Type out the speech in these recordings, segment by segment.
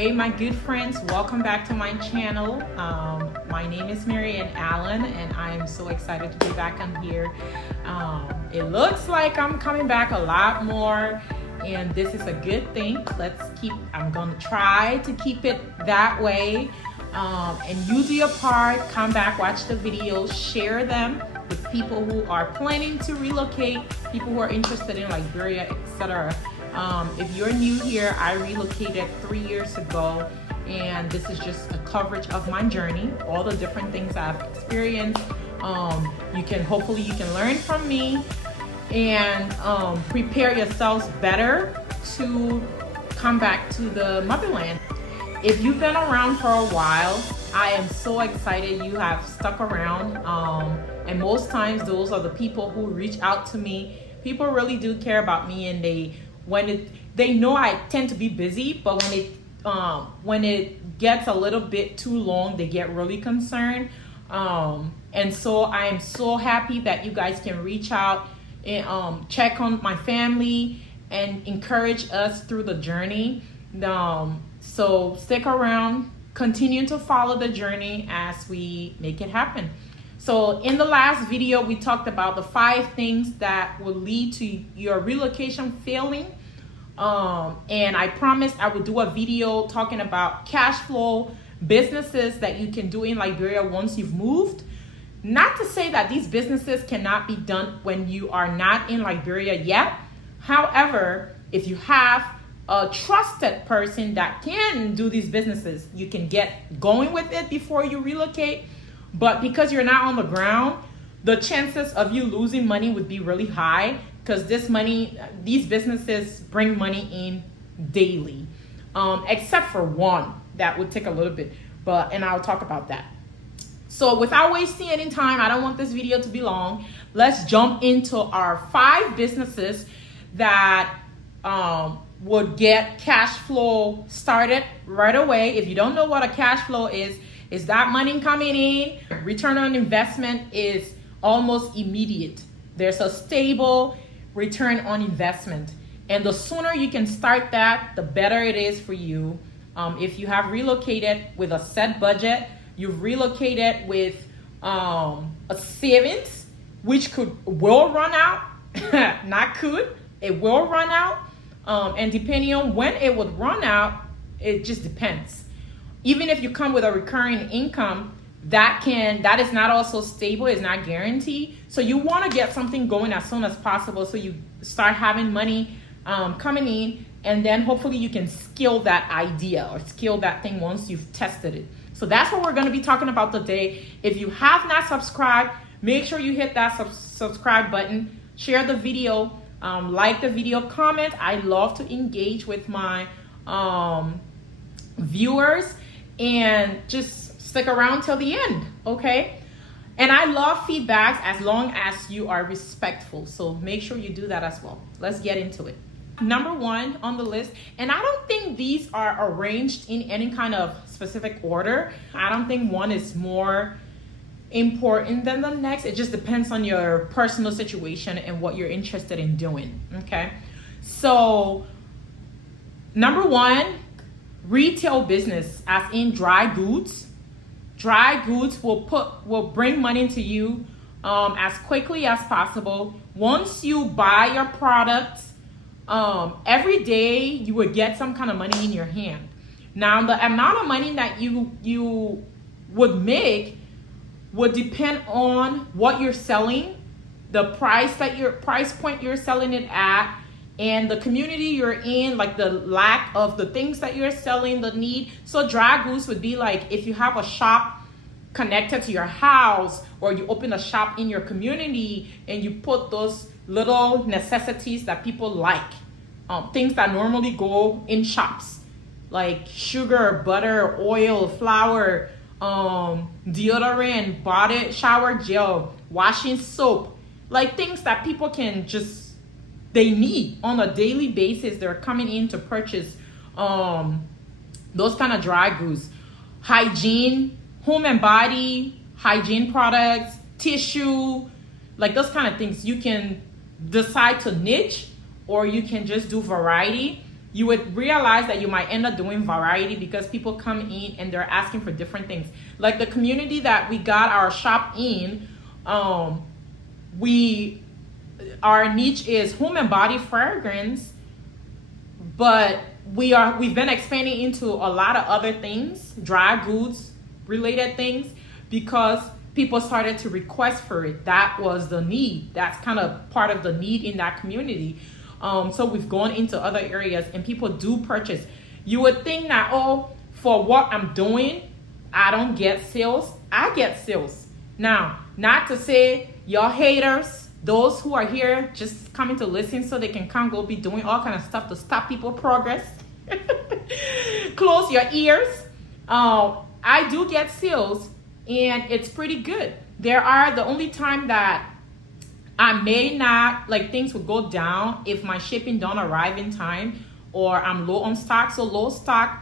Hey my good friends, welcome back to my channel. My name is Marianne Allen and I am so excited to be back on here. It looks like I'm coming back a lot more and this is a good thing. I'm gonna try to keep it that way. And you do your part, come back, watch the videos, share them with people who are planning to relocate, people who are interested in Liberia, etc. If you're new here, I relocated 3 years ago, and this is just a coverage of my journey, all the different things I've experienced. Hopefully you can learn from me and prepare yourselves better to come back to the motherland. If you've been around for a while, I am so excited you have stuck around. And most times those are the people who reach out to me. People really do care about me, and they know I tend to be busy, but when it gets a little bit too long, they get really concerned. And so I am so happy that you guys can reach out and check on my family and encourage us through the journey. So stick around, continue to follow the journey as we make it happen. So in the last video, we talked about the 5 things that will lead to your relocation failing. And I promised I would do a video talking about cash flow businesses that you can do in Liberia once you've moved. Not to say that these businesses cannot be done when you are not in Liberia yet. However, if you have a trusted person that can do these businesses, you can get going with it before you relocate. But because you're not on the ground, the chances of you losing money would be really high, because these businesses bring money in daily, except for one that would take a little bit, and I'll talk about that. So without wasting any time, I don't want this video to be long. Let's jump into our 5 businesses that would get cash flow started right away. If you don't know what a cash flow is that money coming in. Return on investment is almost immediate. There's a stable return on investment, and the sooner you can start that, the better it is for you. If you have relocated with a set budget, you've relocated with a savings, which will run out. Not could, it will run out. And depending on when it would run out, it just depends. Even if you come with a recurring income, that is not also stable, it's not guaranteed. So you want to get something going as soon as possible, so you start having money coming in, and then hopefully you can scale that idea or scale that thing once you've tested it. So that's what we're going to be talking about today. If you have not subscribed, make sure you hit that subscribe button, share the video, like the video, comment. I love to engage with my viewers, and just stick around till the end, okay? And I love feedbacks as long as you are respectful, so make sure you do that as well. Let's get into it. Number 1 on the list, and I don't think these are arranged in any kind of specific order. I don't think one is more important than the next. It just depends on your personal situation and what you're interested in doing, okay? So number 1, retail business, as in dry goods. Dry goods will bring money to you as quickly as possible. Once you buy your products, every day you will get some kind of money in your hand. Now the amount of money that you would make would depend on what you're selling, the price point you're selling it at, and the community you're in, like the lack of the things that you're selling, the need. So dry goods would be like if you have a shop connected to your house, or you open a shop in your community and you put those little necessities that people like, things that normally go in shops, like sugar, butter, oil, flour, deodorant, body shower gel, washing soap, like things that people can they need on a daily basis. They're coming in to purchase those kind of dry goods. Hygiene, home and body hygiene products, tissue, like those kind of things. You can decide to niche, or you can just do variety. you would realize that you might end up doing variety because people come in and they're asking for different things. Like the community that we got our shop in, our niche is home and body fragrance, but we've been expanding into a lot of other things, dry goods related things, because people started to request for it. That was the need. That's kind of part of the need in that community. So we've gone into other areas and people do purchase. You would think that, oh, for what I'm doing, I don't get sales. I get sales. Now, not to say y'all haters, those who are here just coming to listen so they can come go be doing all kind of stuff to stop people progress. Close your ears. I do get sales and it's pretty good. There are the only time that I may not, like, things will go down if my shipping don't arrive in time or I'm low on stock. So low stock,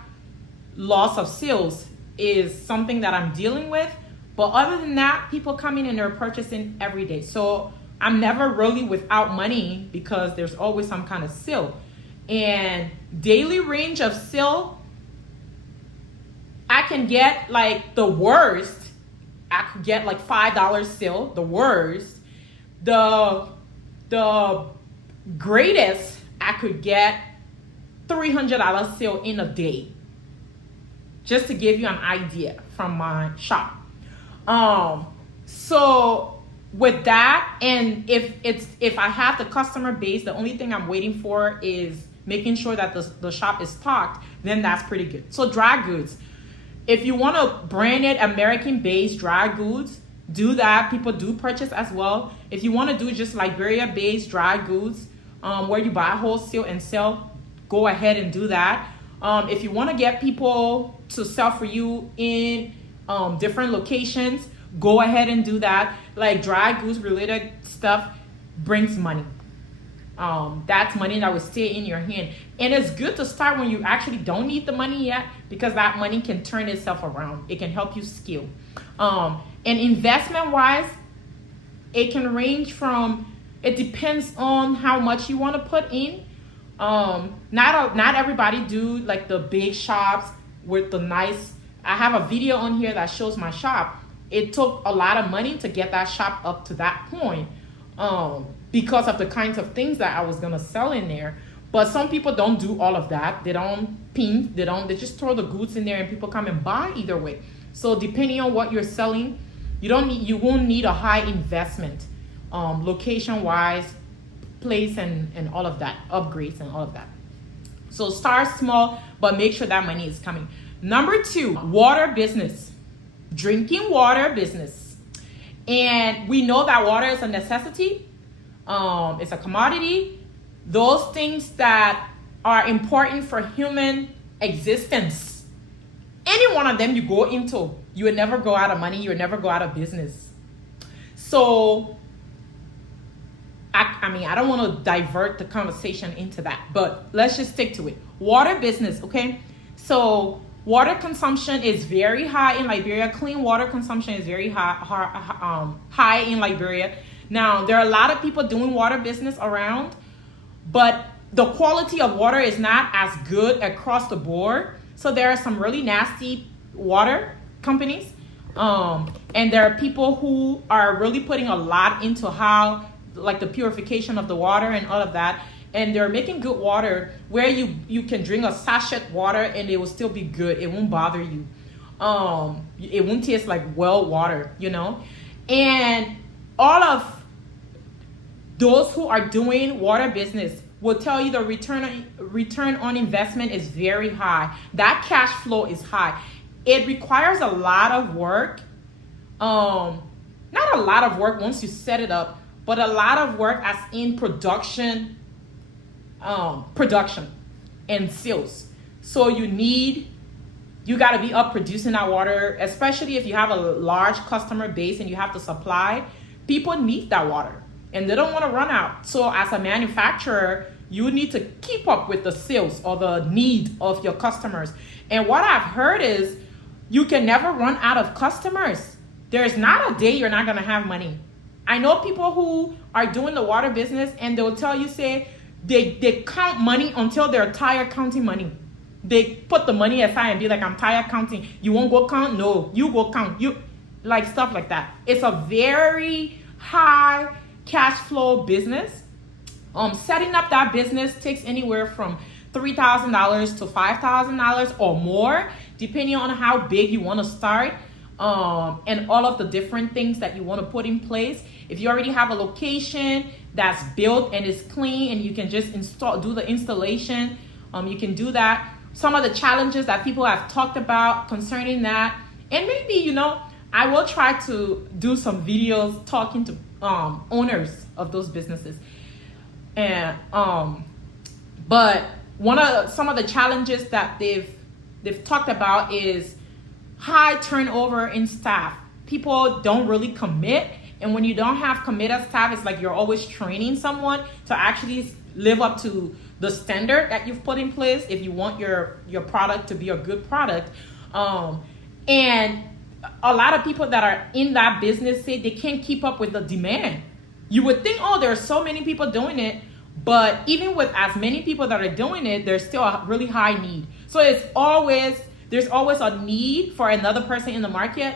loss of sales is something that I'm dealing with. But other than that, people come in and they're purchasing every day. So I'm never really without money because there's always some kind of sale. And daily range of sale, I can get like the worst. I could get like $5 sale, the worst. The greatest, I could get $300 sale in a day. Just to give you an idea from my shop. So with that, and if I have the customer base, the only thing I'm waiting for is making sure that the shop is stocked, then that's pretty good. So dry goods. If you want to brand it American-based dry goods, do that. People do purchase as well. If you want to do just Liberia-based dry goods, where you buy wholesale and sell, go ahead and do that. If you want to get people to sell for you in different locations, go ahead and do that. Like dry goods related stuff brings money. That's money that will stay in your hand. And it's good to start when you actually don't need the money yet, because that money can turn itself around. It can help you scale. And investment wise, it can range from, it depends on how much you want to put in. Not everybody do like the big shops with the nice. I have a video on here that shows my shop. It took a lot of money to get that shop up to that point, because of the kinds of things that I was gonna sell in there. But some people don't do all of that. They don't pin. They just throw the goods in there and people come and buy either way. So depending on what you're selling, you won't need a high investment, location wise, place and all of that, upgrades and all of that. So start small, but make sure that money is coming. Number 2, water business, drinking water business. And we know that water is a necessity. It's a commodity. Those things that are important for human existence. Any one of them you go into, you will never go out of money. You will never go out of business. So, I don't want to divert the conversation into that, but let's just stick to it. Water business, okay? So water consumption is very high in Liberia. Clean water consumption is very high in Liberia. Now, there are a lot of people doing water business around, but the quality of water is not as good across the board. So there are some really nasty water companies. And there are people who are really putting a lot into how, like the purification of the water and all of that. And they're making good water where you can drink a sachet water and it will still be good. It won't bother you. It won't taste like well water, you know. And all of those who are doing water business will tell you the return on investment is very high. That cash flow is high. It requires a lot of work. Not a lot of work once you set it up, but a lot of work as in production and sales. So you got to be up producing that water, especially if you have a large customer base and you have to supply. People need that water and they don't want to run out. So as a manufacturer, you need to keep up with the sales or the need of your customers. And what I've heard is you can never run out of customers. There's not a day you're not going to have money. I know people who are doing the water business and they'll tell you, say, They count money until they're tired counting money. They put the money aside and be like, I'm tired counting. You won't go count? No, you go count. You like stuff like that. It's a very high cash flow business. Setting up that business takes anywhere from $3,000 to $5,000 or more, depending on how big you want to start, and all of the different things that you want to put in place. If you already have a location that's built and is clean and you can just do the installation, you can do that. Some of the challenges that people have talked about concerning that, and maybe, I will try to do some videos talking to owners of those businesses. And but some of the challenges that they've talked about is high turnover in staff. People don't really commit, and when you don't have committed staff, it's like you're always training someone to actually live up to the standard that you've put in place if you want your product to be a good product. And a lot of people that are in that business say they can't keep up with the demand. You would think, there are so many people doing it, but even with as many people that are doing it, there's still a really high need. So there's always a need for another person in the market.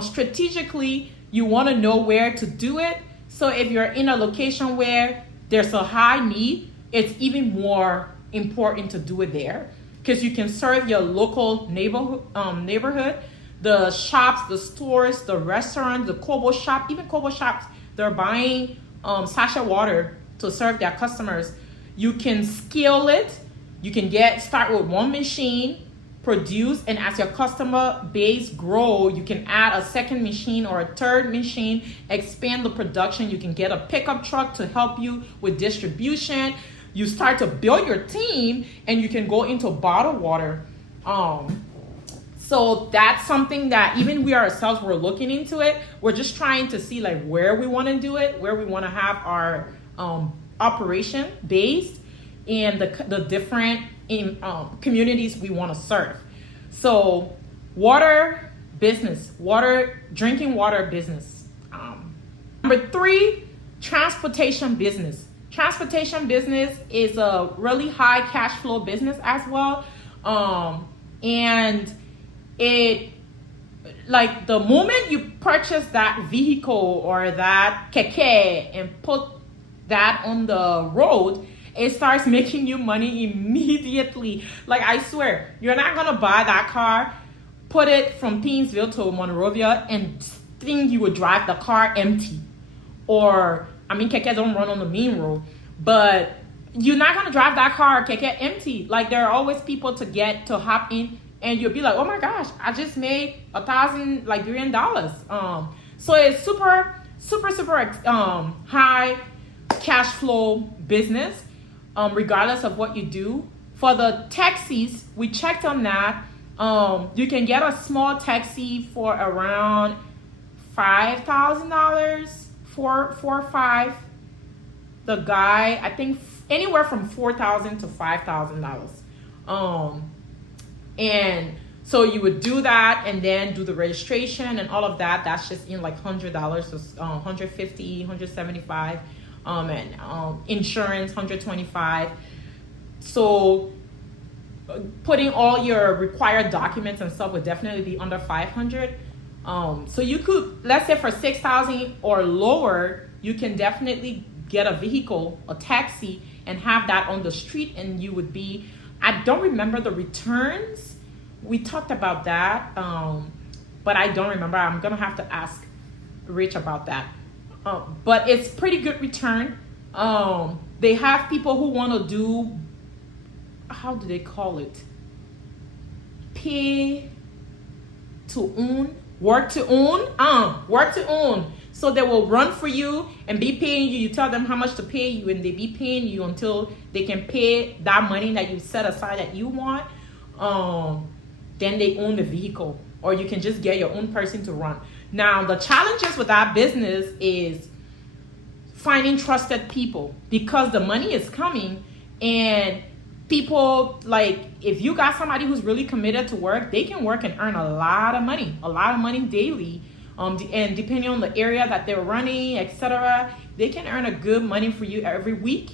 Strategically, you want to know where to do it. So if you're in a location where there's a high need, it's even more important to do it there, because you can serve your local neighborhood, the shops, the stores, the restaurants, the Kobo shop, even Kobo shops, they're buying sachet water to serve their customers. You can scale it. You can start with one machine, produce, and as your customer base grow, you can add a second machine or a third machine, expand the production. You can get a pickup truck to help you with distribution. You start to build your team, and you can go into bottled water. So that's something that even we ourselves, we're looking into it. We're just trying to see like where we want to do it, where we want to have our operation based, and the different communities we want to serve. So water business, drinking water business. Number 3, transportation business. Transportation business is a really high cash flow business as well. And it, like, the moment you purchase that vehicle or that keke and put that on the road, it starts making you money immediately. Like, I swear, you're not gonna buy that car, put it from Painesville to Monrovia, and think you would drive the car empty. Or, keke don't run on the main road, but you're not gonna drive that car keke empty. Like, there are always people to hop in, and you'll be like, oh my gosh, I just made 1,000 Liberian dollars. So it's super high cash flow business, regardless of what you do. For the taxis, we checked on that. You can get a small taxi for around $5,000, four or five. The guy, I think anywhere from $4,000 to $5,000. And so you would do that and then do the registration and all of that. That's just in like $100, $150, $175, and insurance $125. So putting all your required documents and stuff would definitely be under $500. So you could, let's say for $6,000 or lower, you can definitely get a vehicle, a taxi, and have that on the street, and you would be, I don't remember the returns. We talked about that, but I don't remember. I'm gonna have to ask Rich about that. But it's pretty good return. They have people who want to do, how do they call it? Pay to own, work to own. So they will run for you and be paying you. You tell them how much to pay you, and they be paying you until they can pay that money that you set aside that you want. Then they own the vehicle, or you can just get your own person to run. Now, the challenges with that business is finding trusted people, because the money is coming, and people, like, if you got somebody who's really committed to work, they can work and earn a lot of money daily. And depending on the area that they're running, etc., they can earn a good money for you every week.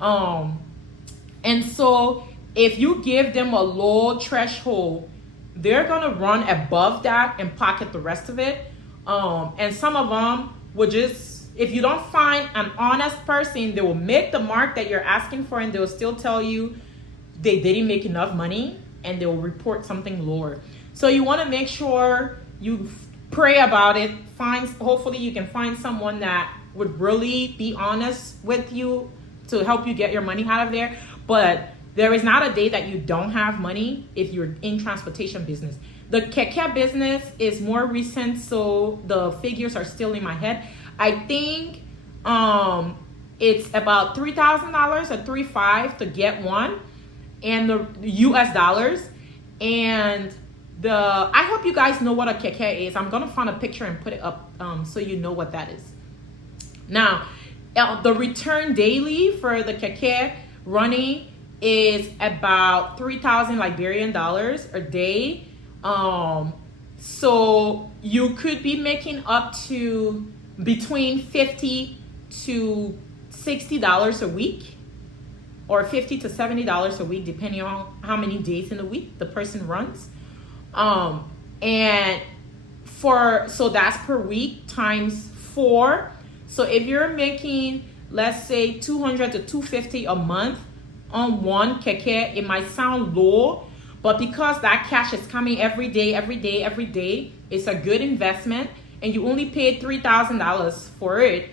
And so if you give them a low threshold, they're gonna run above that and pocket the rest of it. And some of them will just, if you don't find an honest person, they will make the mark that you're asking for, and they'll still tell you they didn't make enough money, and they'll report something lower. So you want to make sure you pray about it. Hopefully you can find someone that would really be honest with you to help you get your money out of there. But there is not a day that you don't have money if you're in transportation business. The keke business is more recent, so the figures are still in my head. I think it's about $3,000 or $3,500 to get one, and the US dollars. And I hope you guys know what a keke is. I'm gonna find a picture and put it up so you know what that is. Now, the return daily for the keke running is about 3,000 Liberian dollars a day. So you could be making up to between $50 to $60 a week, or $50 to $70 a week, depending on how many days in a week the person runs. And so that's per week times 4. So if you're making, let's say, $200 to $250 a month on one keke, it might sound low, but because that cash is coming every day, it's a good investment, and you only paid $3,000 for it.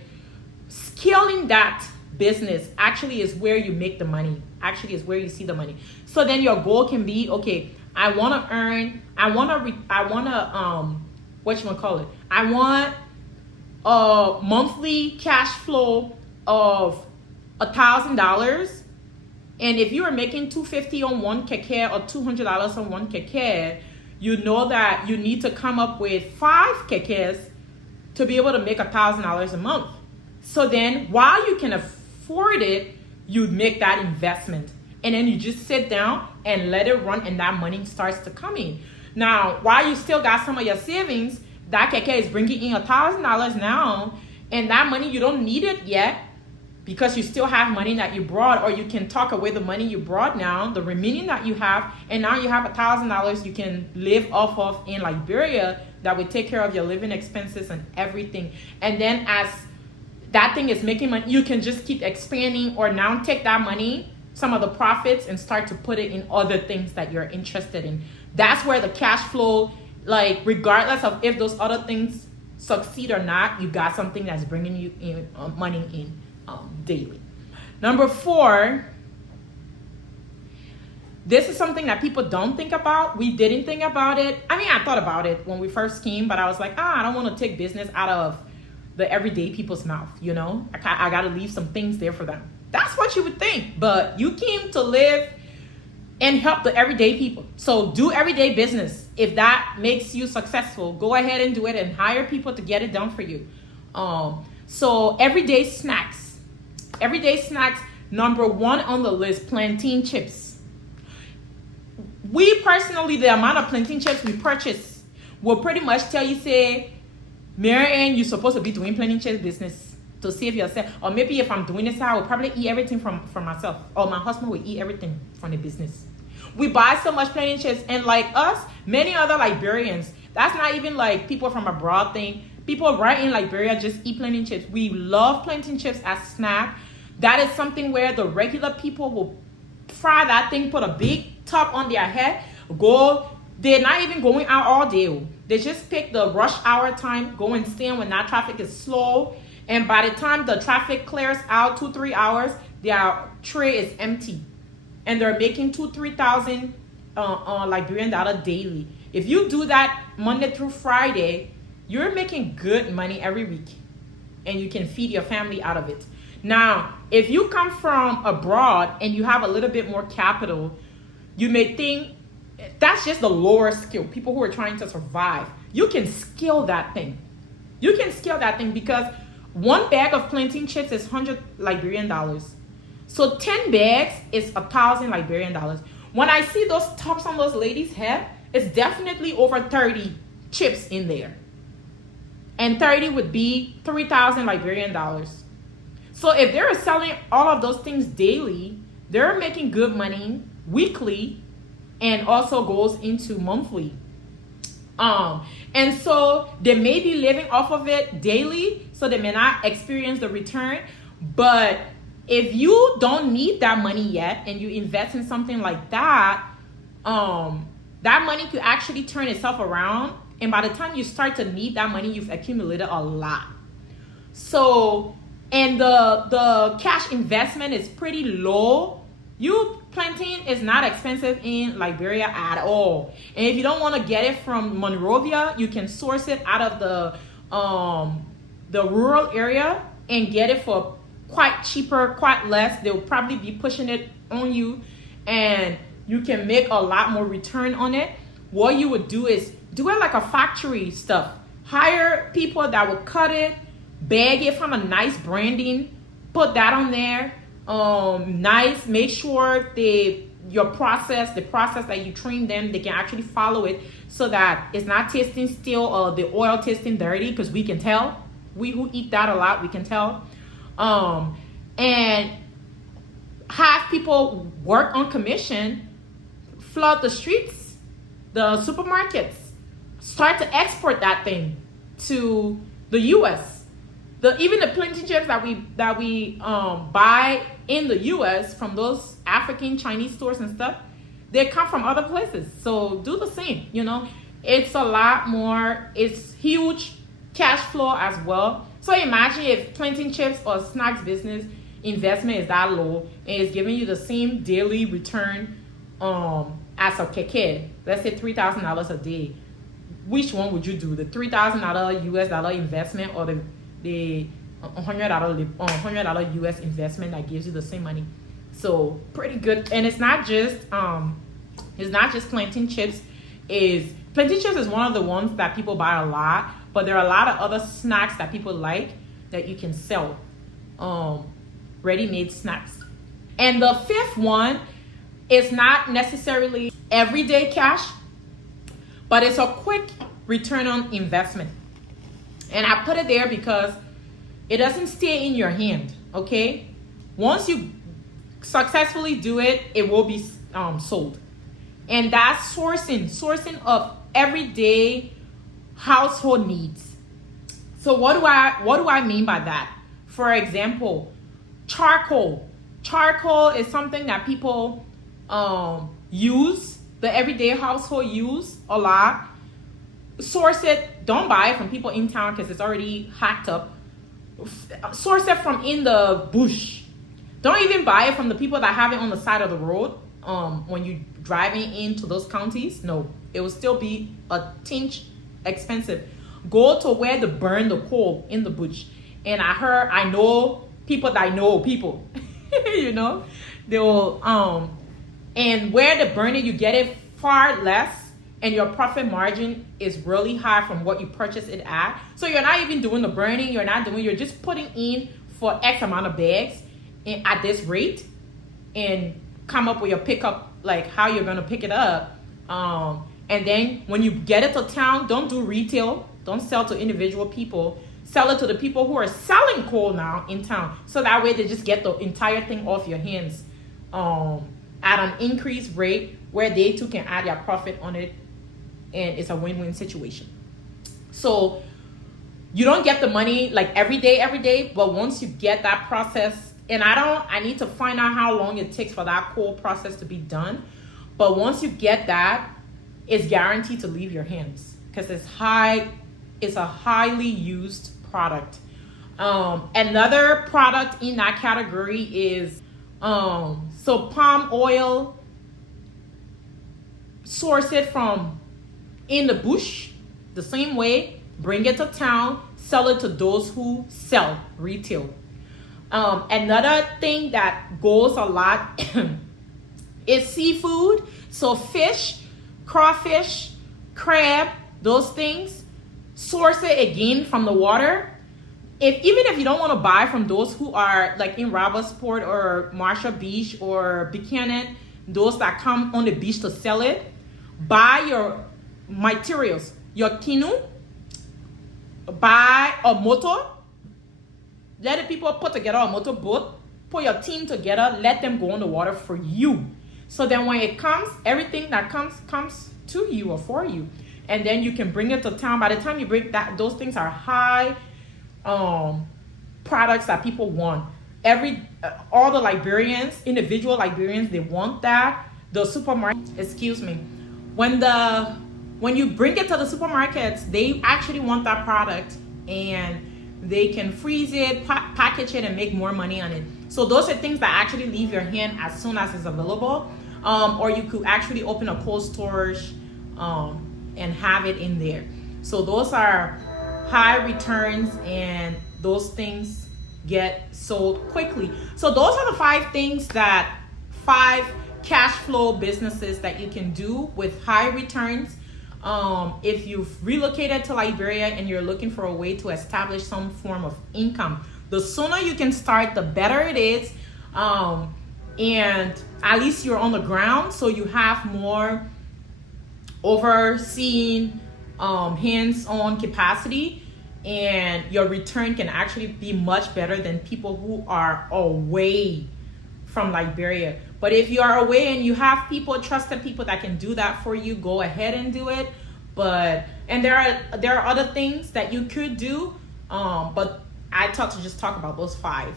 Scaling that business actually is where you make the money, actually is where you see the money. So then your goal can be, okay, I want a monthly cash flow of $1,000. And if you are making $250 on one keke or $200 on one keke, you know that you need to come up with 5 kekes to be able to make $1,000 a month. So then while you can afford it, you make that investment. And then you just sit down and let it run, and that money starts to come in. Now, while you still got some of your savings, that keke is bringing in $1,000 now, and that money, you don't need it yet because you still have money that you brought, or you can tuck away the money you brought now, the remaining that you have, and now you have $1,000 you can live off of in Liberia that will take care of your living expenses and everything. And then as that thing is making money, you can just keep expanding, or now take that money, some of the profits, and start to put it in other things that you're interested in. That's where the cash flow, like regardless of if those other things succeed or not, you got something that's bringing you in money in daily. Number 4, this is something that people don't think about. We didn't think about it. I mean, I thought about it when we first came, but I was like, I don't want to take business out of the everyday people's mouth, you know? I got to leave some things there for them. That's what you would think, but you came to live and help the everyday people. So do everyday business. If that makes you successful, go ahead and do it and hire people to get it done for you. So everyday snacks. Everyday snacks, number 1 on the list, plantain chips. We personally, the amount of plantain chips we purchase will pretty much tell you, say, Mary Ann, you're supposed to be doing plantain chips business to save yourself. Or maybe if I'm doing this, I will probably eat everything from myself. Or my husband will eat everything from the business. We buy so much plantain chips, and like us, many other Liberians, that's not even like people from abroad thing. People right in Liberia just eat plantain chips. We love plantain chips as a snack. That is something where the regular people will fry that thing, put a big top on their head, they're not even going out all day. They just pick the rush hour time, go and stand when that traffic is slow. And by the time the traffic clears out, 2-3 hours, their tray is empty. And they're making $2,000-3,000 Liberian dollar daily. If you do that Monday through Friday, you're making good money every week, and you can feed your family out of it. Now, if you come from abroad and you have a little bit more capital, you may think that's just the lower skill. People who are trying to survive. You can scale that thing. You can scale that thing because one bag of plantain chips is 100 Liberian dollars. So 10 bags is 1,000 Liberian dollars. When I see those tops on those ladies' head, it's definitely over 30 chips in there. And 30 would be 3,000 Liberian dollars. So if they're selling all of those things daily, they're making good money weekly and also goes into monthly. And so they may be living off of it daily, so they may not experience the return. But if you don't need that money yet and you invest in something like that, that money could actually turn itself around. And by the time you start to need that money, you've accumulated a lot. So, and the cash investment is pretty low. Plantain is not expensive in Liberia at all. And if you don't want to get it from Monrovia, you can source it out of the rural area and get it for quite cheaper, quite less. They'll probably be pushing it on you, and you can make a lot more return on it. What you would do is do it like a factory stuff. Hire people that will cut it, bag it from a nice branding, put that on there. Nice, make sure the process that you train them, they can actually follow it so that it's not tasting stale or the oil tasting dirty, because we can tell. We who eat that a lot, we can tell. And have people work on commission, flood the streets, the supermarkets, start to export that thing to the US. Even the plantain chips that we buy in the US from those African Chinese stores and stuff, they come from other places. So do the same, it's a lot more, it's huge cash flow as well. So imagine if plantain chips or snacks business investment is that low and it's giving you the same daily return as a keke, let's say $3,000 a day. Which one would you do? The $3,000 US dollar investment or the $100 US investment that gives you the same money? So pretty good. And it's not just plantain chips. Plantain chips is one of the ones that people buy a lot, but there are a lot of other snacks that people like that you can sell, ready-made snacks. And the fifth one is not necessarily everyday cash, but it's a quick return on investment. And I put it there because it doesn't stay in your hand, okay? Once you successfully do it, it will be sold. And that's sourcing of everyday household needs. So what do I mean by that? For example, charcoal. Charcoal is something that people use, the everyday household use a lot. Source it. Don't buy it from people in town because it's already hacked up. Source it from in the bush. Don't even buy it from the people that have it on the side of the road when you're driving into those counties. No, it will still be a tinge expensive. Go to where they burn the coal in the bush. And I know people that know people. They will and where they burn it, you get it far less, and your profit margin is really high from what you purchase it at. So you're not even doing the burning, you're just putting in for X amount of bags and at this rate, and come up with your pickup, like how you're gonna pick it up. And then when you get it to town, don't do retail, don't sell to individual people, sell it to the people who are selling coal now in town. So that way they just get the entire thing off your hands at an increased rate where they too can add their profit on it, and it's a win-win situation. So you don't get the money like every day, but once you get that process, and I need to find out how long it takes for that coal process to be done, but once you get that, it's guaranteed to leave your hands because it's a highly used product. Another product in that category is so palm oil. Source it from in the bush the same way, bring it to town, sell it to those who sell retail. Another thing that goes a lot is seafood. So fish, crawfish, crab, those things, source it again from the water. Even if you don't want to buy from those who are like in Robertsport or Marshall Beach or Buchanan, those that come on the beach to sell it, buy your materials, your canoe, buy a motor, let the people put together a motorboat, put your team together, let them go on the water for you. So then when it comes, everything that comes to you or for you. And then you can bring it to town. By the time you bring that, those things are high products that people want. All the Liberians, individual Liberians, they want that. The supermarket, excuse me, when you bring it to the supermarkets, they actually want that product, and they can freeze it, package it, and make more money on it. So those are things that actually leave your hand as soon as it's available. Or you could actually open a cold storage and have it in there. So those are high returns, and those things get sold quickly. So those are the 5 cash flow businesses that you can do with high returns. If you've relocated to Liberia and you're looking for a way to establish some form of income, the sooner you can start, the better it is. And at least you're on the ground, so you have more overseeing, hands-on capacity, and your return can actually be much better than people who are away from Liberia. But if you are away and you have trusted people that can do that for you, go ahead and do it. And there are other things that you could do, but I thought to just talk about those 5.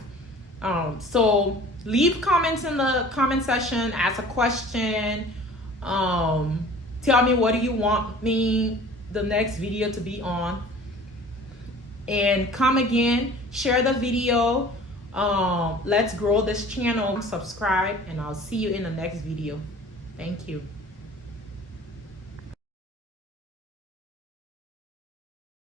So leave comments in the comment section, ask a question, tell me what do you want me the next video to be on, and come again, share the video. Let's grow this channel, subscribe, and I'll see you in the next video. Thank you.